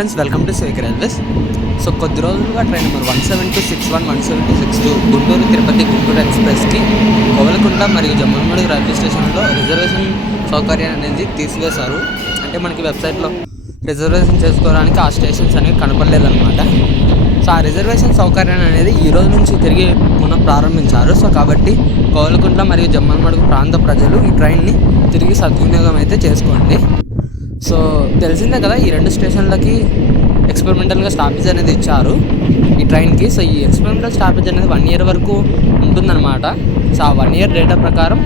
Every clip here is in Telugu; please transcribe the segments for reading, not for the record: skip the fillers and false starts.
Friends, welcome to sake railways. So కొద్ది రోజులుగా ట్రైన్ నెంబర్ 17261, 17262 గుంటూరు తిరుపతి గుంటూరు ఎక్స్ప్రెస్కి కోవలకుంట మరియు జమ్మలమడుగు రైల్వే స్టేషన్లో రిజర్వేషన్ సౌకర్యం అనేది తీసివేశారు. అంటే మనకి వెబ్సైట్లో రిజర్వేషన్ చేసుకోవడానికి ఆ స్టేషన్స్ అనేవి కనపడలేదన్నమాట. సో ఆ రిజర్వేషన్ సౌకర్యాన్ని అనేది ఈ రోజు నుంచి తిరిగి పునః ప్రారంభించారు. సో కాబట్టి కోవలకుంట మరియు జమ్మలమడుగు ప్రాంత ప్రజలు ఈ ట్రైన్ని తిరిగి సద్వినియోగం అయితే చేసుకోండి. సో తెలిసిందే కదా, ఈ రెండు స్టేషన్లకి ఎక్స్పెరిమెంటల్గా స్టాపేజ్ అనేది ఇచ్చారు ఈ ట్రైన్కి. సో ఈ ఎక్స్పెరిమెంటల్ స్టాపేజ్ అనేది 1 year వరకు ఉంటుందన్నమాట. సో ఆ 1 year డేటా ప్రకారం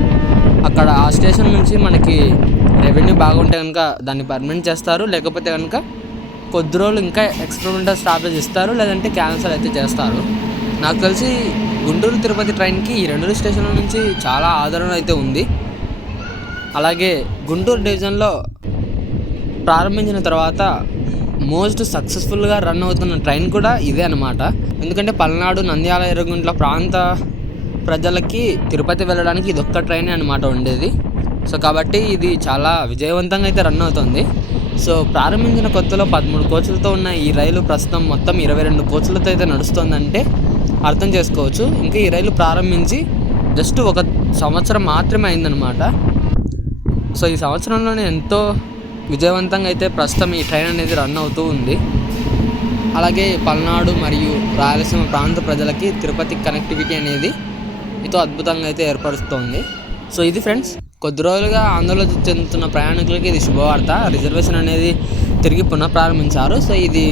అక్కడ ఆ స్టేషన్ నుంచి మనకి రెవెన్యూ బాగుంటే కనుక దాన్ని పర్మనెంట్ చేస్తారు, లేకపోతే కనుక కొద్ది రోజులు ఇంకా ఎక్స్పెరిమెంటల్ స్టాపేజ్ ఇస్తారు, లేదంటే క్యాన్సిల్ అయితే చేస్తారు. నాకు తెలిసి గుంటూరు తిరుపతి ట్రైన్కి ఈ రెండు స్టేషన్ల నుంచి చాలా ఆదరణ అయితే ఉంది. అలాగే గుంటూరు డివిజన్లో ప్రారంభించిన తర్వాత మోస్ట్ సక్సెస్ఫుల్గా రన్ అవుతున్న ట్రైన్ కూడా ఇదే అనమాట. ఎందుకంటే పల్నాడు, నంద్యాల, ఎర్రగుంట్ల ప్రాంత ప్రజలకి తిరుపతి వెళ్ళడానికి ఇది ఒక్క ట్రైనే అనమాట ఉండేది. సో కాబట్టి ఇది చాలా విజయవంతంగా అయితే రన్ అవుతుంది. సో ప్రారంభించిన కొత్తలో 13 కోచ్లతో ఉన్న ఈ రైలు ప్రస్తుతం మొత్తం 22 కోచ్లతో అయితే నడుస్తుందంటే అర్థం చేసుకోవచ్చు. ఇంకా ఈ రైలు ప్రారంభించి జస్ట్ 1 సంవత్సరం మాత్రమే అయిందనమాట. సో ఈ సంవత్సరంలోనే ఎంతో విజయవంతంగా అయితే ప్రస్తుతం ఈ ట్రైన్ అనేది రన్ అవుతూ ఉంది. అలాగే పల్నాడు మరియు రాయలసీమ ప్రాంత ప్రజలకి తిరుపతి కనెక్టివిటీ అనేది ఎంతో అద్భుతంగా అయితే ఏర్పరుస్తోంది. సో ఇది ఫ్రెండ్స్, కొద్ది రోజులుగా ఆందోళన చెందుతున్న ప్రయాణికులకి ఇది శుభవార్త. రిజర్వేషన్ అనేది తిరిగి పునఃప్రారంభించారు. సో ఇది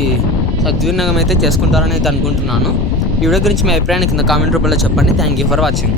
సద్వినియోగం అయితే చేసుకుంటారని అయితే అనుకుంటున్నాను. ఈ వీడియో గురించి మీ అభిప్రాయాన్ని కింద కామెంట్ రూపంలో చెప్పండి. Thank you for watching.